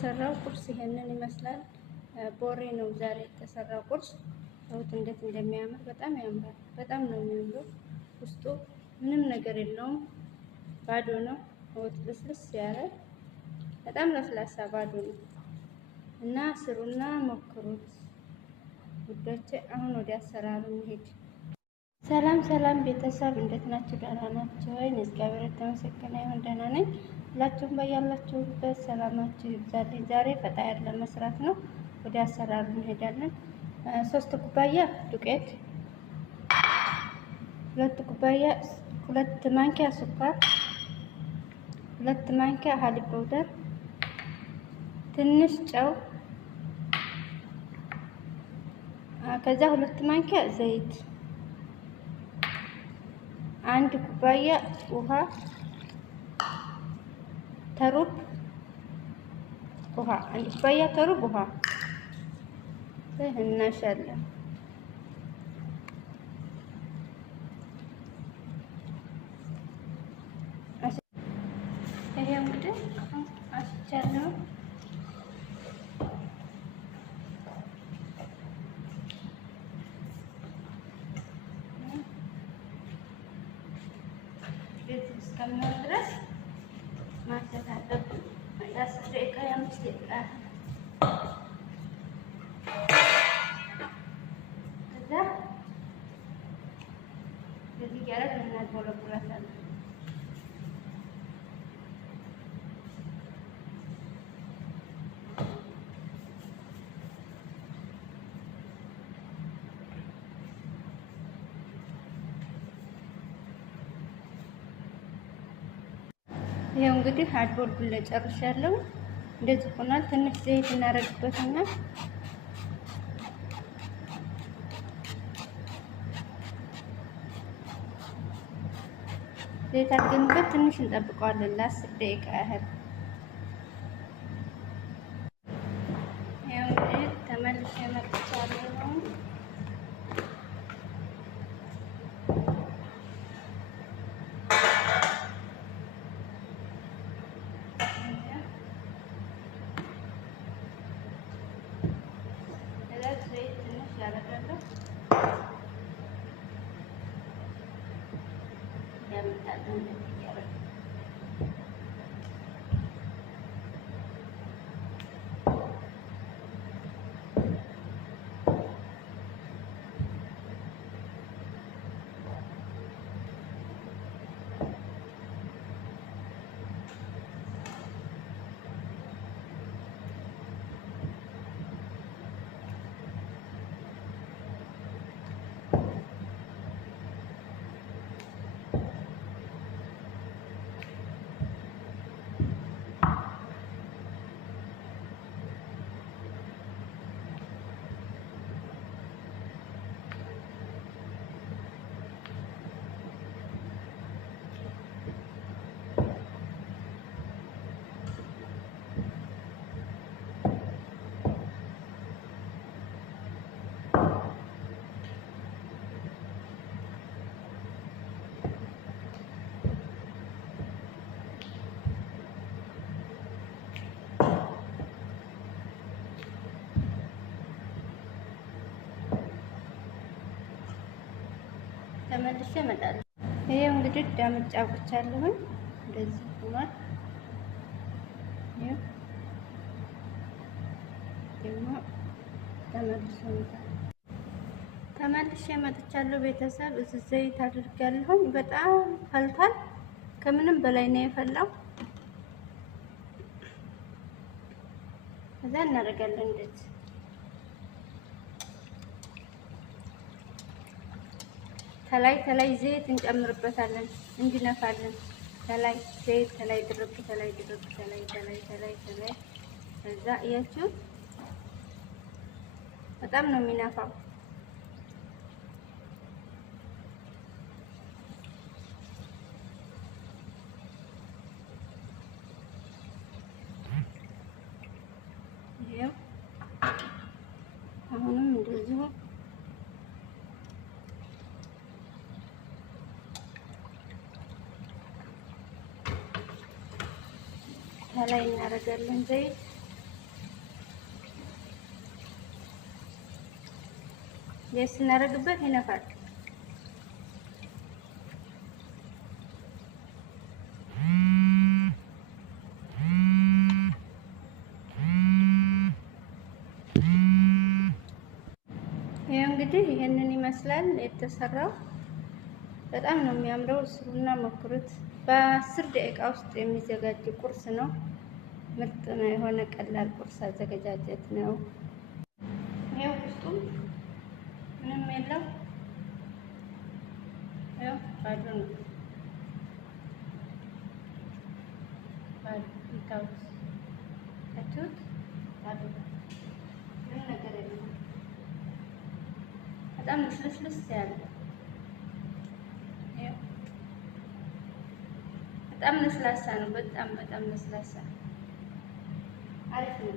የተሰራው ቁርስ ይሄንን ይመስላል። ቦሬ ነው ዛሬ የተሰራው ቁርስ። ሰውት እንዴት እንደሚያምር በጣም ያምራል። በጣም ነው የሚያምረው። ውስጡ ምንም ነገር የለውም፣ ባዶ ነው። ወጥ ልስልስ ያለ በጣም ለስላሳ ባዶ ነው እና ስሩና ሞክሩት ውዶቼ። አሁን ወደ አሰራሩ እንሄድ። ሰላም ሰላም ቤተሰብ እንዴት ናችሁ? ደህና ናችሁ ወይ? እግዚአብሔር የተመሰገነ ይሁን ደህና ነኝ። ሁላችሁም በያላችሁበት ሰላማችሁ ይብዛልኝ። ዛሬ ፈጣየር ለመስራት ነው። ወደ አሰራሩ እንሄዳለን። 3 ኩባያ ዱቄት፣ 2 ማንኪያ ስኳር፣ 2 ማንኪያ ሀሊብ ፓውደር፣ ትንሽ ጨው፣ ከዛ 2 ማንኪያ ዘይት፣ 1 ኩባያ ውሃ ተሩብ ውሃ 1 ኩባያ ተሩብ ውሃ እናሻለን። ይሄ እንግዲህ አስቻለሁ። እስከሚሆን ድረስ ማሰት አለብን። 10 ደቂቃ 5 ደቂቃ ከዛ በዚህ ጋር እናጎለጉላታለን። ይሄው እንግዲህ አድቦልቡል ጨርሻለሁ። እንደዚህ ሆኗል። ትንሽ ዘይት እናደርግበትና ዘይት አድርገንበት ትንሽ እንጠብቀዋለን ለ10 ደቂቃ ያህል። ይሄው እንግዲህ ተመልሼ መጥቻለሁ። ተመልሼ እመጣለሁ። ይሄው እንግዲህ ዳምጫ አውጥቻለሁ። እንደዚህ ሆኗል። ይሄው ደግሞ ተመልሼ መጥቻለሁ። ቤተሰብ እዚህ ዘይት አድርጋለሁ። በጣም ፈልቷል። ከምንም በላይ ነው የፈላው። ከዛ እናደርጋለን እንደዚህ ከላይ ዘይት እንጨምርበታለን እንዲነፋለን። ከላይ ዘይት ከላይ ድርብ ከላይ ከዛ እያችሁ በጣም ነው የሚነፋው። ይሄው አሁንም እንደዚሁ ከላይ እናደርጋለን ዘይት ስናደርግበት ይነፋል። ይሄ እንግዲህ ይሄንን ይመስላል የተሰራው። በጣም ነው የሚያምረው። ስሩና ሞክሩት። በ10 ደቂቃ ውስጥ የሚዘጋጅ ቁርስ ነው። ምርጥ ነው የሆነ ቀላል ቁርስ አዘገጃጀት ነው። ይሄው ውስጡ ምንም የለው። ይሄው ባዶ ነው። ባዶ ይታውስ አቱት ባዶ ምንም ነገር የለም። በጣም ልስልስ ያለ በጣም ለስላሳ ነው። በጣም ለስላሳ አሪፍ ነው።